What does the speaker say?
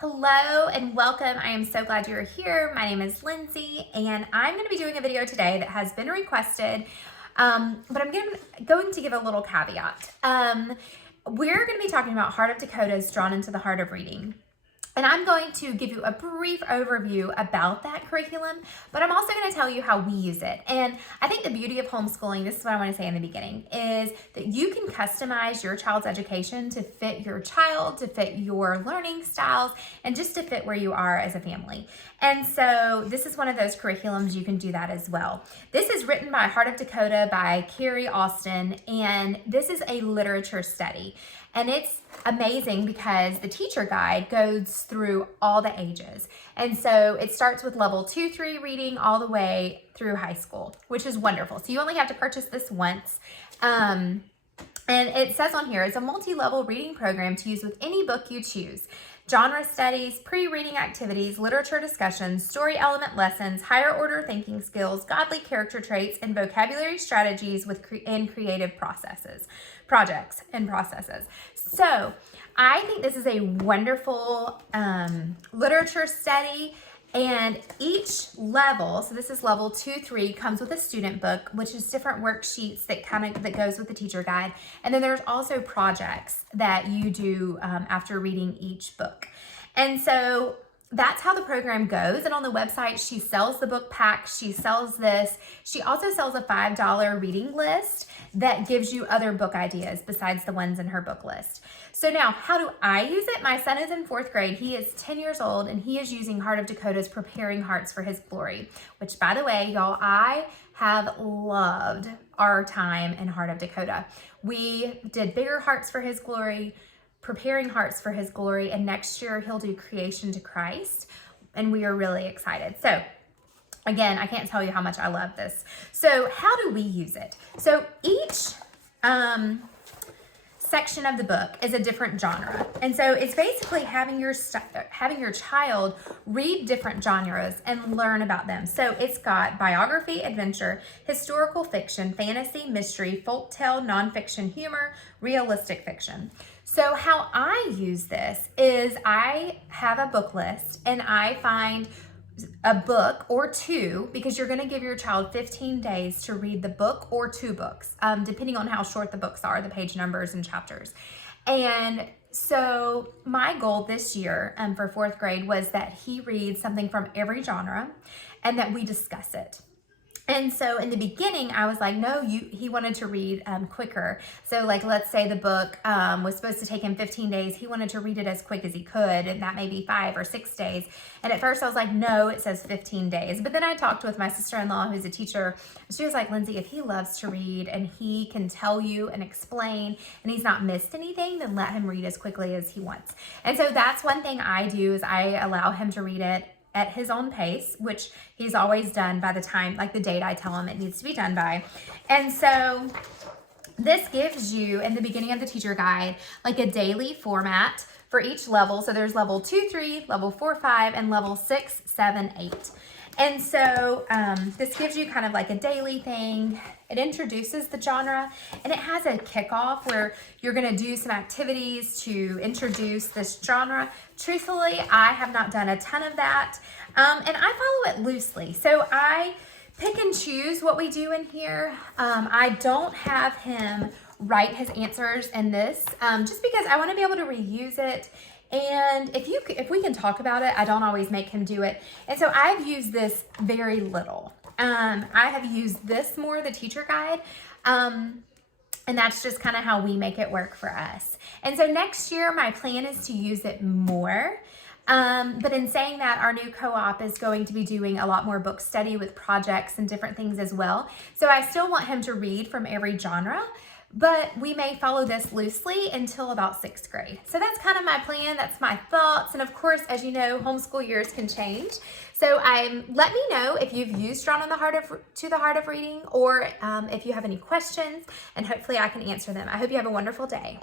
Hello and welcome. I am so glad you're here. My name is Lindsay and I'm going to be doing a video today that has been requested, but I'm going to give a little caveat. We're going to be talking about Heart of Dakota's Drawn into the Heart of Reading. And I'm going to give you a brief overview about that curriculum, but I'm also going to tell you how we use it. And I think the beauty of homeschooling, this is what I want to say in the beginning, is that you can customize your child's education to fit your child, to fit your learning styles, and just to fit where you are as a family. And so this is one of those curriculums you can do that as well. This is written by Heart of Dakota by Carrie Austin, and this is a literature study. And it's amazing because the teacher guide goes through all the ages. And so it starts with level 2-3 reading all the way through high school, which is wonderful. So you only have to purchase this once. And it says on here, it's a multi-level reading program to use with any book you choose. Genre studies, pre-reading activities, literature discussions, story element lessons, higher order thinking skills, godly character traits, and vocabulary strategies with creative projects and processes. So I think this is a wonderful literature study. And each level, so this is level 2-3, comes with a student book, which is different worksheets that goes with the teacher guide. And then there's also projects that you do after reading each book. And so that's how the program goes. And on the website, she sells the book packs. She sells this. She also sells a $5 reading list that gives you other book ideas besides the ones in her book list. So now, how do I use it? My son is in 4th grade. He is 10 years old, and he is using Heart of Dakota's Preparing Hearts for His Glory, which, by the way, y'all, I have loved our time in Heart of Dakota. We did Bigger Hearts for His Glory, Preparing Hearts for His Glory, and next year he'll do Creation to Christ, and we are really excited. So again, I can't tell you how much I love this. So how do we use it? So each section of the book is a different genre, and so it's basically having your child read different genres and learn about them. So it's got biography, adventure, historical fiction, fantasy, mystery, folktale, nonfiction, humor, realistic fiction. So how I use this is I have a book list and I find a book or two, because you're going to give your child 15 days to read the book or 2 books, depending on how short the books are, the page numbers and chapters. And so my goal this year for 4th grade was that he reads something from every genre and that we discuss it. And so in the beginning, I was like, no, he wanted to read quicker. So like, let's say the book was supposed to take him 15 days. He wanted to read it as quick as he could, and that may be 5 or 6 days. And at first I was like, no, it says 15 days. But then I talked with my sister-in-law, who's a teacher. She was like, Lindsay, if he loves to read and he can tell you and explain and he's not missed anything, then let him read as quickly as he wants. And so that's one thing I do, is I allow him to read it at his own pace, which he's always done by the time, like the date I tell him it needs to be done by. And so this gives you, in the beginning of the teacher guide, like a daily format for each level. So there's level 2-3, level 4-5, and level 6-7-8. And so this gives you kind of like a daily thing. It introduces the genre, and it has a kickoff where you're going to do some activities to introduce this genre. Truthfully, I have not done a ton of that, and I follow it loosely. So I pick and choose what we do in here. I don't have him write his answers in this, just because I want to be able to reuse it. And if we can talk about it, I don't always make him do it. And so I've used this very little. I have used this more, the teacher guide. And that's just kind of how we make it work for us. And so next year, my plan is to use it more. But in saying that, our new co-op is going to be doing a lot more book study with projects and different things as well. So I still want him to read from every genre, but we may follow this loosely until about 6th grade. So that's kind of my plan. That's my thoughts. And of course, as you know, homeschool years can change. So let me know if you've used Drawn to the Heart of Reading, or if you have any questions, and hopefully I can answer them. I hope you have a wonderful day.